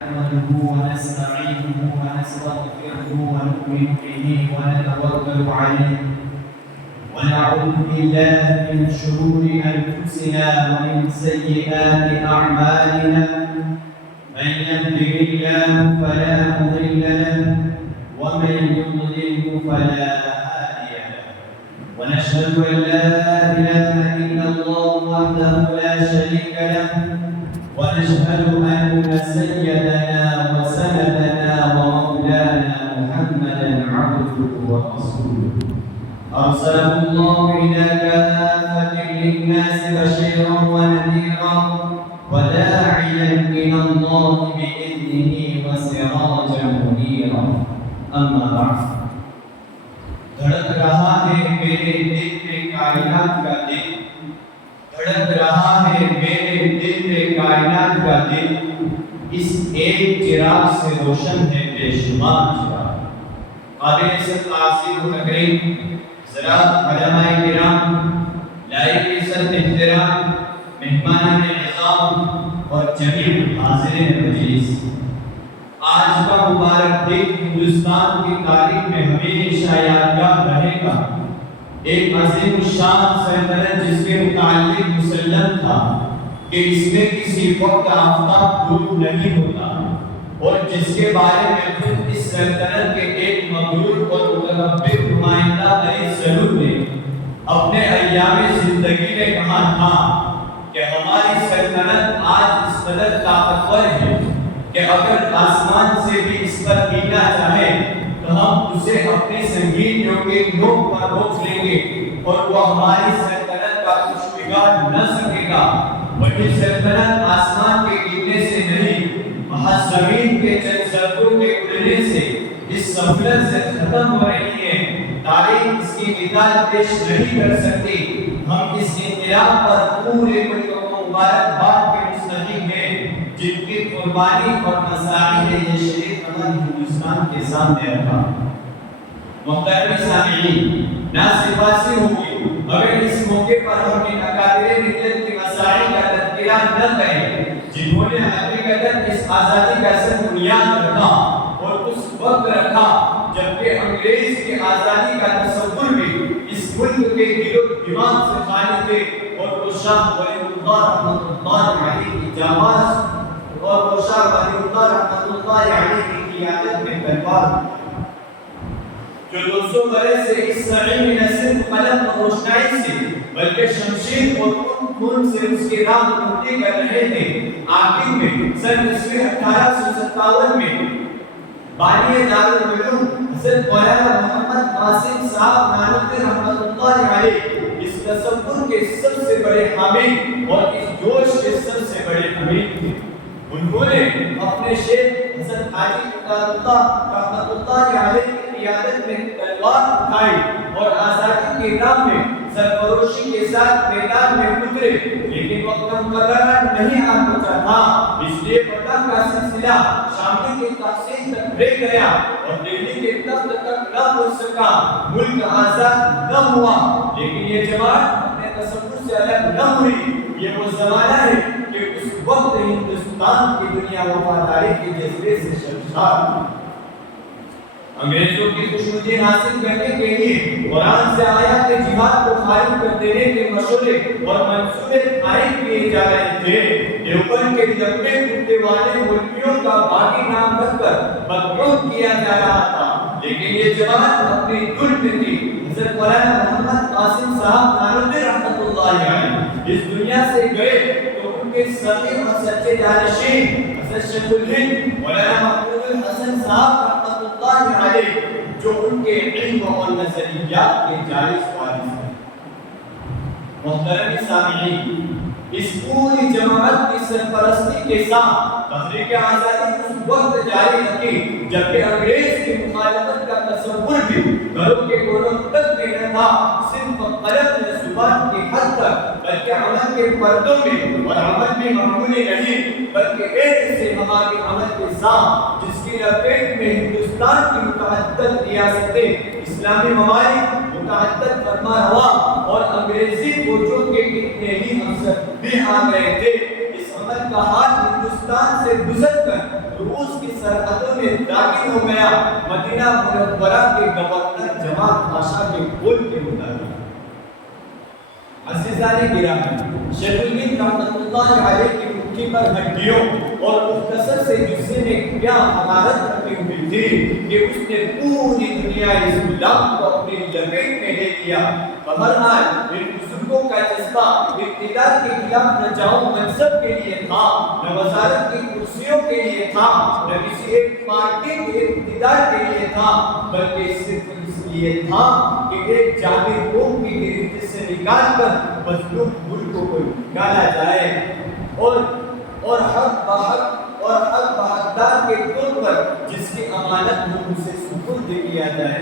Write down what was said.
نحمده ونستعينه ونستغفره ونؤمن به ونتوكل عليه ونعوذ بالله من شرور انفسنا ومن سيئات اعمالنا من يهده الله فلا مضل له ومن يضلل فلا هادي له ونشهد ان لا اله الا الله وحده لا شريك له ونشهد أن سيدنا وسندنا ومولانا محمدا عبده ورسوله أرسله الله إلى كافة للناس بشيرا ونذيرا وداعيا إلى الله بإذنه وسراجا منيرا أما بعد دھڑک رہا ہے میرے دل میں کائنات کا دل دھڑک رہا ہے میرے دل میں کائنات کا دل اس ایک چراغ سے روشن ہے بے شمار چراغ قابل عزت عاصم و تقریم ذرا علماء کرام لائق عزت احترام مہمان اعظام اور جمیع حاضرین مجلس آج کا مبارک دن ہندوستان کی تاریخ میں ہمیشہ یادگار رہے گا ایک عظیم الشان سلطنت جس کے متعلق مسلم تھا کہ اس میں کسی وقت آفتاب غروب نہیں ہوتا اور جس کے بارے میں خود اس سلطنت کے ایک مغرور اور متکبر نمائندہ علی سلول نے اپنے ایام زندگی میں کہا تھا کہ ہماری سلطنت آج اس قدر طاقتور ہے کہ اگر آسمان سے بھی اس پر گرنا چاہے تو ہم اسے اپنے سنگینیوں کے نوک پر روک لیں گے اور وہ ہماری سلطنت کا کچھ بگاڑ نہ سکے گا وہی سلطنت آسمان کے گرنے سے نہیں محض زمین کے چند ضربوں کے اڑنے سے اس سہولت سے ختم ہو رہی ہے تاریخ اس کی مثال پیش نہیں کر سکتی ہم اس انقلاب پر پورے ملک کو مبارکباد کے مستحق ہیں جن کی قربانی اور مساعی نے یہ شریف عمل ہندوستان کے سامنے رکھا محترم سامعین نہ سپاسی ہوگی اگر اس موقع پر ہم ان اکابر ملت کی مساعی کا تذکرہ نہ کریں جنہوں نے حقیقتاً اس آزادی کا سر بنیاد رکھا اور اس وقت رکھا جبکہ انگریز کی آزادی کا تصور بھی اس ملک کے دل و دماغ سے خالی تھے اور وہ شاہ ولی اللہ رحمۃ اللہ علیہ کی جانباز اور وہ شاہ ولی اللہ رحمۃ اللہ علیہ کی قیادت میں تلوار جو 200 برس سے اس سرزمین میں نہ صرف قلم اور روشنائی سے بلکہ شمشیر اور خون سے اس کی راہ پورتی کر رہے تھے آخر میں سن 1857 میں بانی دارالعلوم حضرت مولانا محمد قاسم صاحب نانوتوی رحمۃ اللہ علیہ اس تصور کے سب سے بڑے حامی اور اس جوش کے سب سے بڑے حامل تھے انہوں نے اپنے شیخ حضرت حاجی اللہ رحمۃ اللہ علیہ کی قیادت میں تلوار اٹھائی اور آزادی کی راہ میں سرفروشی کے ساتھ میدان میں اترے لیکن وقت مقررہ نہیں آ پہنچا تھا اس لیے فتح کا سلسلہ شاملی کی تقسیم تک رہ گیا اور دہلی کے تخت تک نہ پہنچ سکا ملک آزاد نہ ہوا لیکن یہ جماعت اپنے تصور سے الگ نہ ہوئی یہ وہ زمانہ ہے کہ اس وقت ہندوستان کی دنیا وفاداری کے جذبے سے شرمسار تھی انگریزوں کی خوشنودی حاصل کرنے کے لیے قرآن سے آیات جہاد کو خارج کر دینے کے مشورے اور منصوبے عائد کیے جا رہے تھے دیوبند کے جبکے ٹوٹنے والے مولویوں کا باقی نام رکھ کر بدنام کیا جا رہا تھا لیکن یہ جماعت اپنی دل میں تھی حضرت مولانا محمد قاسم صاحب نانوتوی رحمۃ اللہ علیہ اس دنیا سے گئے تو ان کے صغیر اور سچے جانشین حضرت شیخ الہند مولانا محمود الحسن صاحب رحمۃ اللہ علیہ جو ان کے علم اور نظریات کے جائز وارث ہیں محترم سامعین اس پوری جماعت کی سرپرستی کے ساتھ تحریک آزادی اس وقت جاری رکھی جبکہ انگریز کی مخالفت کا تصور بھی گھروں کے کوڑوں تک بھی نہ تھا صرف قلم میں زبان کی حد تک بلکہ عمل کے پردوں میں اور عمل بھی معمولی نہیں بلکہ ایک سے ہماری عمل کے ساتھ جس کی لپیٹ میں ہندوستان کی متعدد ریاستیں اسلامی ممالک متعدد فرما روا اور انگریزی فوجوں کے کتنے ہی افسر بھی آ گئے تھے اس عمل کا ہاتھ ہندوستان سے گزر کر داخل ہو گیا مدینہ منورہ کے گورنر جمال پاشا کے قول کے مطابق۔ عزیزان گرامی، شیخ الہند رحمۃ اللہ علیہ کی مٹھی پر ہڈیوں اور مختصر سے جسے میں کیا حقارت رکھی ہوئی تھی کہ اس نے پوری دنیا اسلام کو اپنی لپیٹ میں لے لیا۔ بہرحال ان بزرگوں کا جذبہ اقتدار کے خلاف نہ جاؤں منصب کے لیے تھا، نہ وزارت کی کرسیوں کے لیے تھا، نہ کسی ایک پارٹی کے اقتدار کے لیے تھا، بلکہ صرف اس لیے تھا کہ ایک جابر قوم کی گرفت سے نکال کر مظلوم ملک کو نکالا جائے اور حق بحقدار کے طور پر جس کی امانت ہو اسے سپرد کیا جائے۔